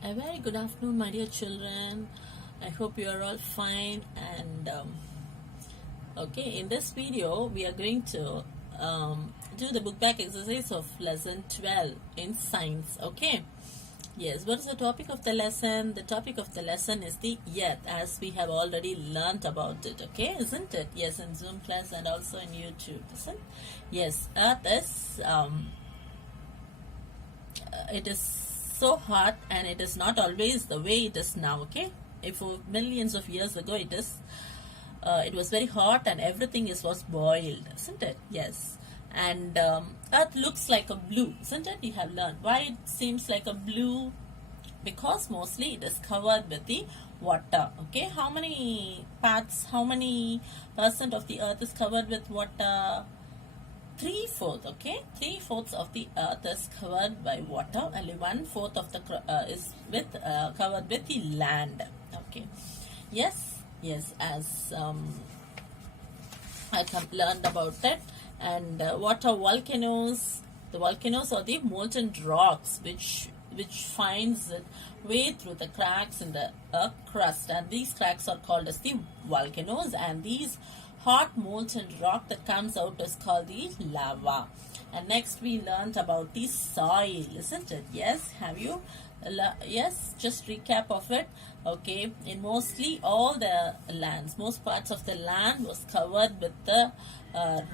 A very good afternoon, my dear children. I hope you are all fine. And okay, in this video, we are going to do the book back exercise of lesson 12 in science. Okay, yes, what is the topic of the lesson? The topic of the lesson is the earth, as we have already learnt about it. Okay, isn't it? Yes, in Zoom class and also in YouTube. Isn't? Yes, earth is it is so hot, and it is not always the way it is now. Okay, if millions of years ago it was very hot and everything was boiled, isn't it? Yes. And earth looks like a blue, isn't it? You have learned why it seems like a blue, because mostly it is covered with the water. Okay, how many percent of the earth is covered with water? 3/4. Okay, 3/4 of the earth is covered by water. Only 1/4 of the is covered with the land. Okay, yes, as I learned about it. And what are volcanoes? The volcanoes are the molten rocks which finds its way through the cracks in the crust, and these cracks are called as the volcanoes. And these hot molten rock that comes out is called the lava. And next we learned about the soil, isn't it? Yes, have you? Yes, just recap of it. Okay, in mostly all the lands, most parts of the land was covered with the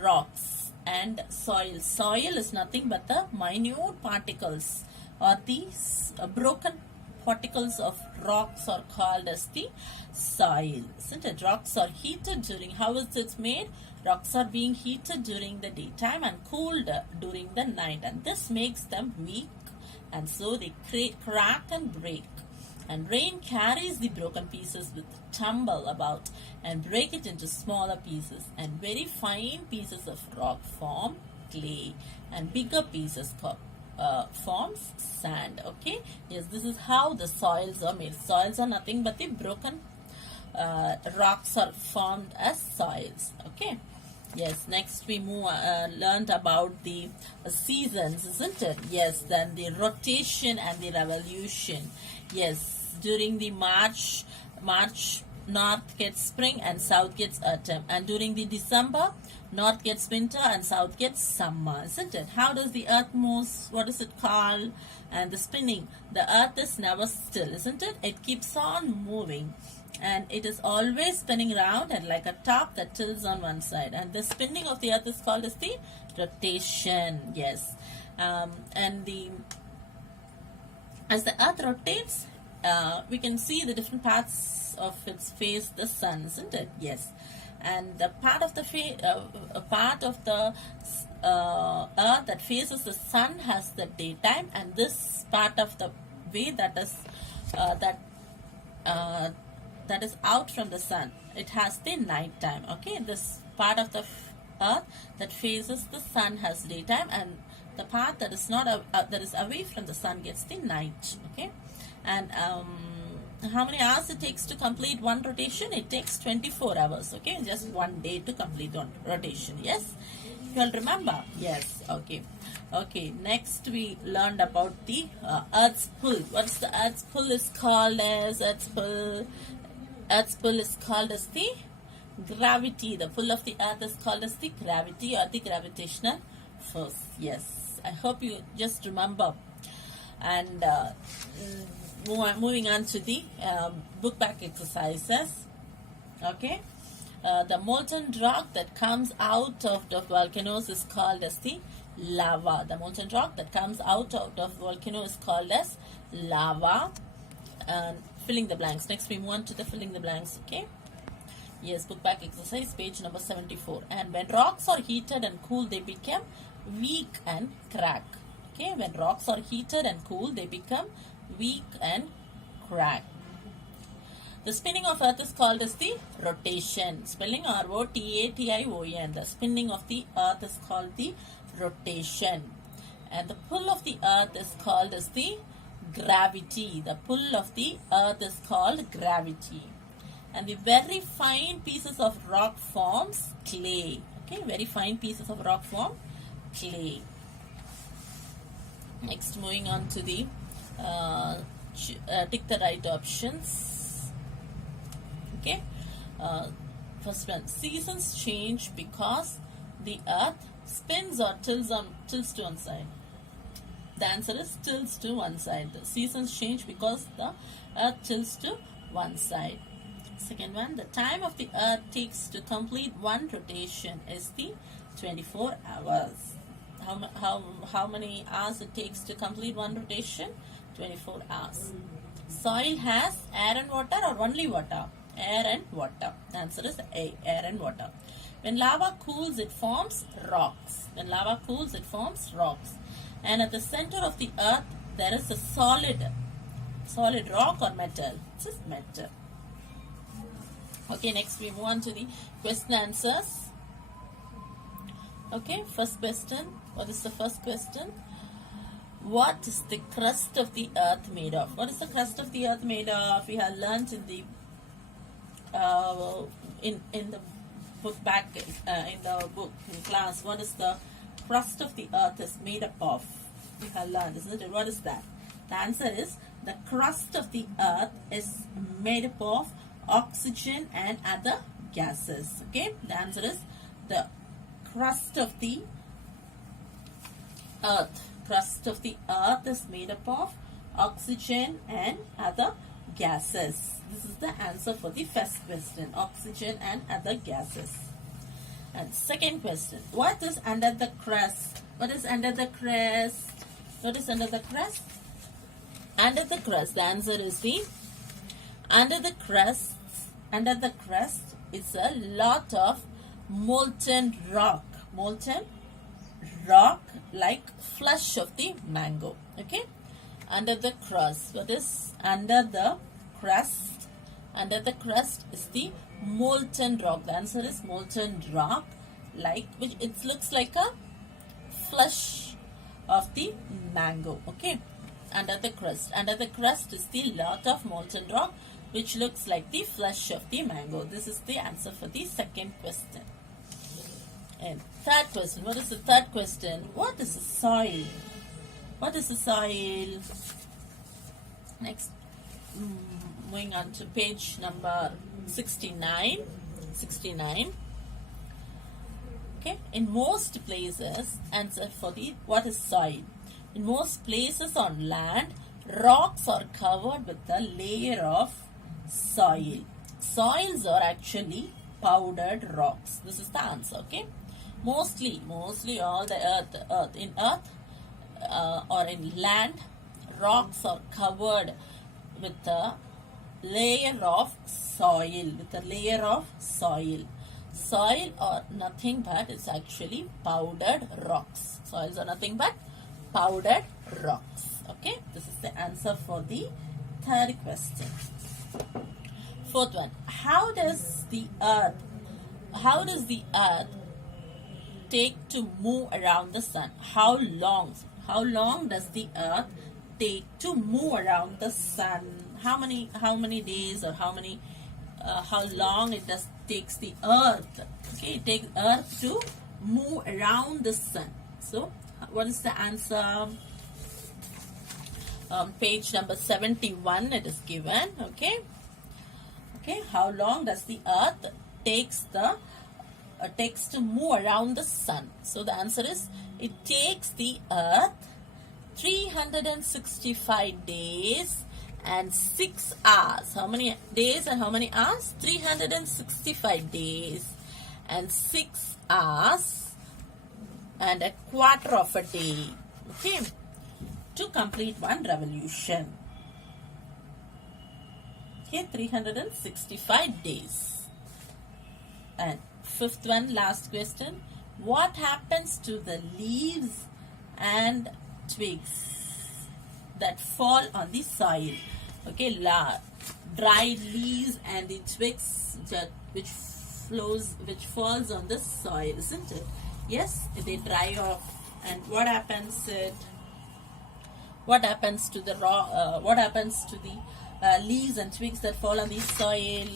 rocks and soil. Soil is nothing but the minute particles, or these broken particles of rocks are called as the soil, isn't it? Rocks are heated during, how is it made? Rocks are being heated during the daytime and cooled during the night, and this makes them weak, and so they crack and break. And rain carries the broken pieces with tumble about and break it into smaller pieces, and very fine pieces of rock form clay, and bigger pieces forms sand. Okay, yes, this is how the soils are made. Soils are nothing but the broken rocks are formed as soils. Okay, yes, next we learned about the seasons, isn't it? Yes, then the rotation and the revolution. Yes, during the March, north gets spring and south gets autumn, and during the December, north gets winter and south gets summer, isn't it? How does the earth move? What is it called? And the spinning. The earth is never still, isn't it? It keeps on moving, and it is always spinning around, and like a top that tilts on one side. And the spinning of the earth is called as the rotation. Yes, and as the earth rotates, we can see the different parts of its face, the sun, isn't it? Yes. And the part of the earth that faces the sun has the daytime, and this part of the way that is out from the sun, it has the night time. Okay, this part of the earth that faces the sun has daytime, and the part that is not that is away from the sun gets the night. Okay, and how many hours it takes to complete one rotation? It takes 24 hours. Okay, just one day to complete one rotation. Yes, you'll remember. Yes. Okay. Okay, next we learned about the earth's pull. What's the earth's pull is called as? Earth's pull is called as the gravity. The pull of the earth is called as the gravity, or the gravitational force. Yes, I hope you just remember. And moving on to the book back exercises. Okay, the molten rock that comes out of the volcanoes is called as the lava. The molten rock that comes out of the volcano is called as lava. And filling the blanks. Next we move on to the filling the blanks. Okay, yes, book back exercise, page number 74. And when rocks are heated and cooled, they become weak and crack. Okay, when rocks are heated and cooled, they become weak and crack. The spinning of earth is called as the rotation. Spelling R-O-T-A-T-I-O-N. The spinning of the earth is called the rotation. And the pull of the earth is called as the gravity. The pull of the earth is called gravity. And the very fine pieces of rock forms clay. Okay, very fine pieces of rock form clay. Next, moving on to the tick the right options. Okay. First one, seasons change because the earth spins or tilts to one side. The answer is tilts to one side. The seasons change because the earth tilts to one side. Second one, the time of the earth takes to complete one rotation is the 24 hours. How many hours it takes to complete one rotation? 24 hours. Soil has air and water or only water? Air and water. The answer is A, air and water. When lava cools, it forms rocks. When lava cools, it forms rocks. And at the center of the earth, there is a solid rock or metal. It's just metal. Okay, next we move on to the question answers. Okay, first question. What is the first question? What is the crust of the earth made of? What is the crust of the earth made of? We have learnt in the book back in the book in class. What is the crust of the earth is made up of? We have learned, isn't it? What is that? The answer is the crust of the earth is made up of oxygen and other gases. Okay, the answer is the crust of the earth. Crust of the earth is made up of oxygen and other gases. This is the answer for the first question, oxygen and other gases. And second question, what is under the crust? What is under the crust? What is under the crust? Under the crust, the answer is the under the crust is a lot of molten rock like flesh of the mango. Okay, under the crust. What is under the crust? Under the crust is the molten rock. The answer is molten rock, like which it looks like a flesh of the mango. Okay, under the crust. Under the crust is the lot of molten rock which looks like the flesh of the mango. This is the answer for the second question. And third question. What is the third question? What is the soil? What is the soil? Next, moving on to page number 69. Okay, in most places, answer for the what is soil? In most places on land, rocks are covered with a layer of soil. Soils are actually powdered rocks. This is the answer. Okay, mostly all the earth or in land, rocks are covered with a layer of soil. Soil are nothing but it's actually powdered rocks. Soils are nothing but powdered rocks. Okay, this is the answer for the third question. Fourth one, how does the earth take to move around the sun? How long does the earth take to move around the sun? How many days or how long it takes the earth? Okay, it takes earth to move around the sun. So what is the answer? Page number 71 it is given. Okay, how long does the earth takes to move around the sun? So the answer is it takes the earth 365 days and 6 hours. How many days and how many hours? 365 days and 6 hours and a quarter of a day. Okay, to complete one revolution. Okay, 365 days. And fifth one, last question. What happens to the leaves and twigs that fall on the soil? Okay, dried leaves and the twigs which falls on the soil, isn't it? Yes, they dry off. And what happens to the leaves and twigs that fall on the soil?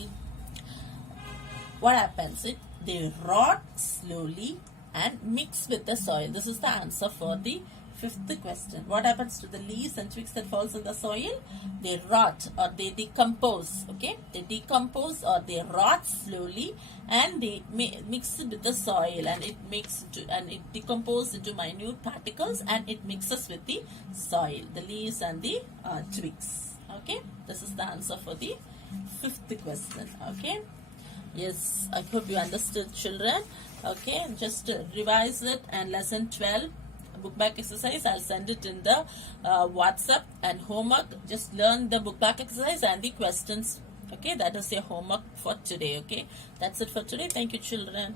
What happens? They rot slowly and mix with the soil. This is the answer for the Fifth question. What happens to the leaves and twigs that falls in the soil? They rot or they decompose. Okay, they decompose or they rot slowly, and they mix with the soil, and it decomposes into minute particles, and it mixes with the soil. The leaves and the twigs. Okay, this is the answer for the fifth question. Okay. Yes, I hope you understood, children. Okay, just revise it, and lesson 12 book back exercise, I'll send it in the WhatsApp, and homework, just learn the book back exercise and the questions. Okay, that is your homework for today. Okay, that's it for today. Thank you, children.